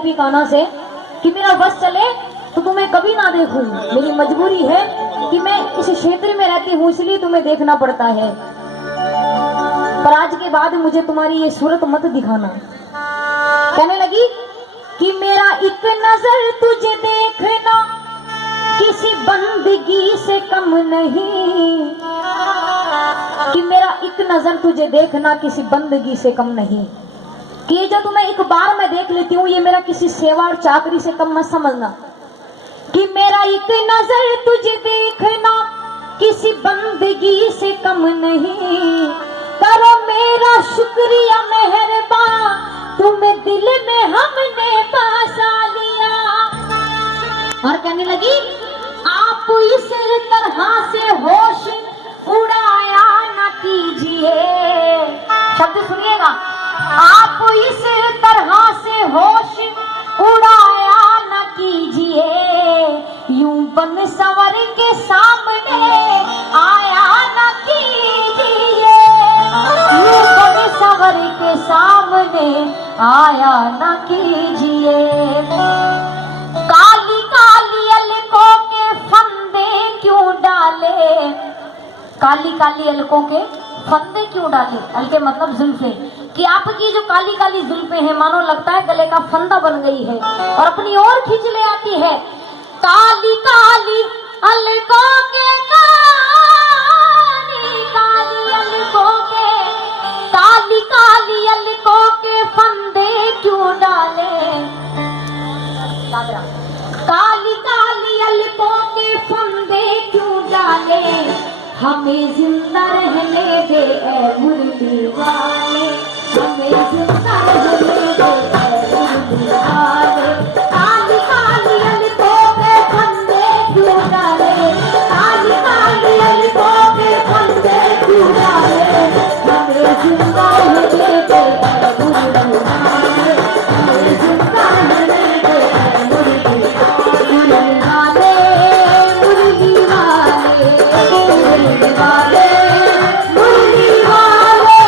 गोपी कान्हा से कि मेरा बस चले तो तुम्हें कभी ना देखूं। मेरी मजबूरी है कि मैं इस क्षेत्र में रहती हूँ, इसलिए तुम्हें देखना पड़ता है। पर आज के बाद मुझे तुम्हारी ये सूरत मत दिखाना। कहने लगी कि मेरा एक नजर तुझे देखना किसी बंदगी से कम नहीं, कि मेरा एक नजर तुझे देखना किसी बंदगी से कम नहीं, कि ये जो तुम्हें एक बार मैं देख लेती हूँ ये मेरा किसी सेवा और चाकरी से कम मत समझना। कि मेरा एक नजर तुझे देखना किसी बंदगी से कम नहीं, करो मेरा शुक्रिया मेहरबान तुम्हें दिल में हमने बसा लिया। और कहने लगी आप इस तरह से होश उड़ाया न कीजिए। शब्द सुनिएगा, आप इस तरह से होश उड़ाया न कीजिए, यूं बन सवर के सामने आया न कीजिए, यूं बन सवर के सामने आया न कीजिए। काली काली अलकों के फंदे क्यों डाले, काली काली अलकों के फंदे क्यों डाले, अलके मतलब जुल्फे, कि आपकी जो काली काली जुल्फे हैं मानो लगता है गले का फंदा बन गई है और अपनी ओर खींच ले आती है। काली काली अलकों के काली काली अलकों के, काली काली अलकों के फंदे क्यों डाले, काली काली अलकों के फंदे क्यों डाले, हमें जिंदा रहने दे ऐ मुरली वाले, हमें जिंदा रहने दे ऐ मुरली वाले। काली काली अलकों के फंदे क्यों डाले, काली काली अलकों के फंदे क्यों डाले, हमें जिंदा रहने दे ऐ मुरली वाले, हमें जिंदा रहने दे ऐ मुरली वाले, मुरली वाले, मुरली वाले, मुरली वाले, मुरली वाले।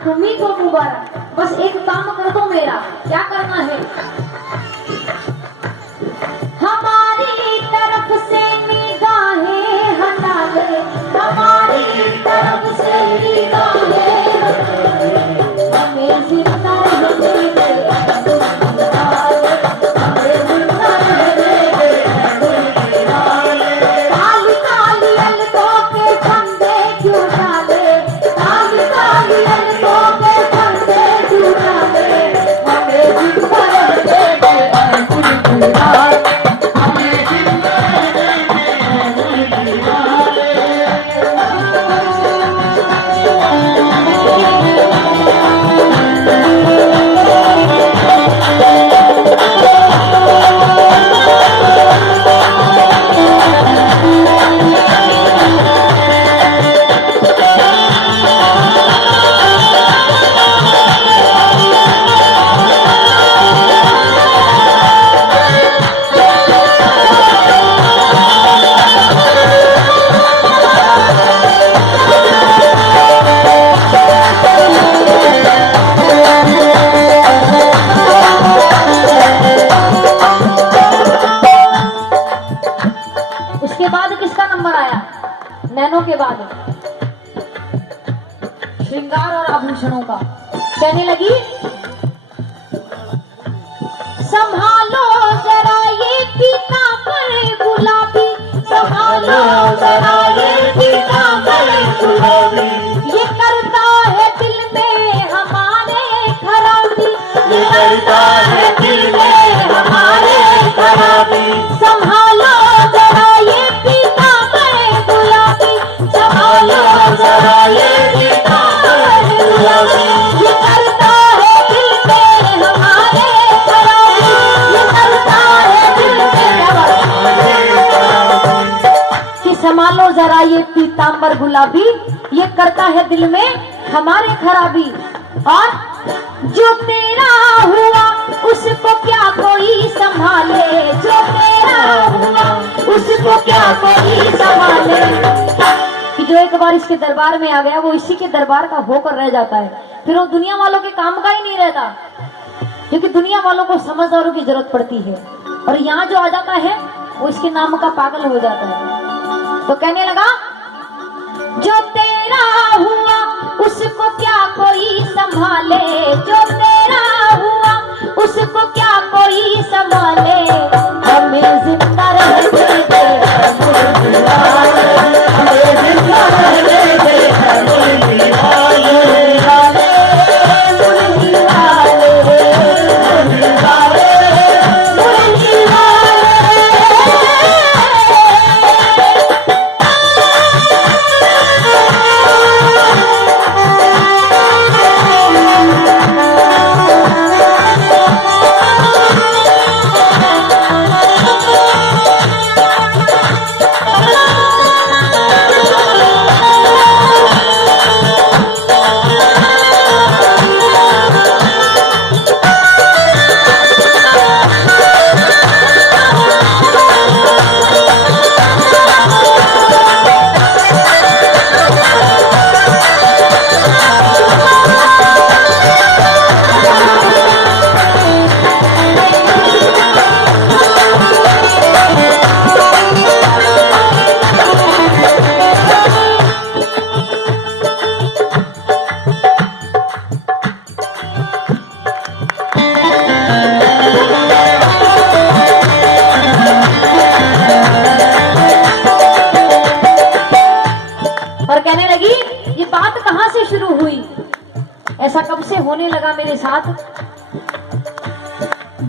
तुम्ही को मुबारक, बस एक काम कर दो मेरा। क्या करना है? हमारी तरफ से निगाहें हटा ले, हमारी तरफ से निगाहें हटा ले, हमें जिंदा रहने दे, हमें जिंदा रहने दे। काली काली अलकों के फंदे क्यों डाले, काली काली अलकों के फंदे क्यों डाले, हमें जिंदा रहने दे, उसके बाद किसका नंबर आया? नैनो के बाद श्रृंगार और आभूषणों का। कहने लगी संभालो जरा ये पीतांबर गुलाबी, संभालो जरा ये पीतांबर गुलाबी, ये करता है दिल में हमारे खराबी, ये करता है दिल में हमारे खराबी। संभालो जरा ये पीतांबर गुलाबी, संभालो जरा ये पीतांबर गुलाबी, ये करता है दिल में हमारे खराबी, ये करता है दिल में हमारे। कि संभालो जरा ये पीतांबर गुलाबी, ये करता है दिल में हमारे खराबी। और जो तेरा हुआ उसको क्या कोई संभाले, जो तेरा हुआ उसको क्या कोई संभाले। कि जो एक बार इसके दरबार में आ गया वो इसी के दरबार का होकर रह जाता है, फिर वो दुनिया वालों के काम का ही नहीं रहता, क्योंकि दुनिया वालों को समझदारों की जरूरत पड़ती है। और यहाँ जो आ जाता है वो इसके नाम का पागल हो जाता है। तो कहने लगा जो तेरा हुआ उसको क्या कोई संभाले, जो तेरा हुआ उसको क्या कोई संभाले, हमें जिंदा रहने दे, हमें जिंदा रहने दे, ऐसा कब से होने लगा मेरे साथ।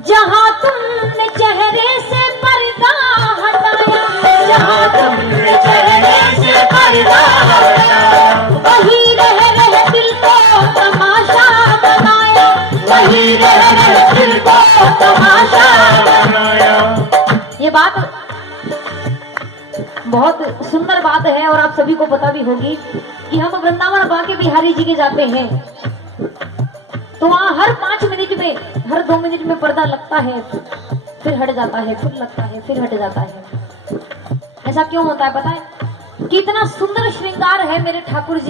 जहां तुमने चेहरे से पर्दा हटाया, जहां तुमने चेहरे से पर्दा हटाया, वही रह रह दिल को तमाशा बनाया, वही रह रह दिल को तमाशा बनाया। ये बात बहुत सुंदर बात है और आप सभी को पता भी होगी कि हम वृंदावन बांके बिहारी जी के जाते हैं तो वहाँ हर 5 मिनट में, हर 2 मिनट में पर्दा लगता है, फिर हट जाता है, फिर लगता है, फिर हट जाता है। ऐसा क्यों होता है पता है? कितना सुंदर श्रृंगार है मेरे ठाकुर जी का।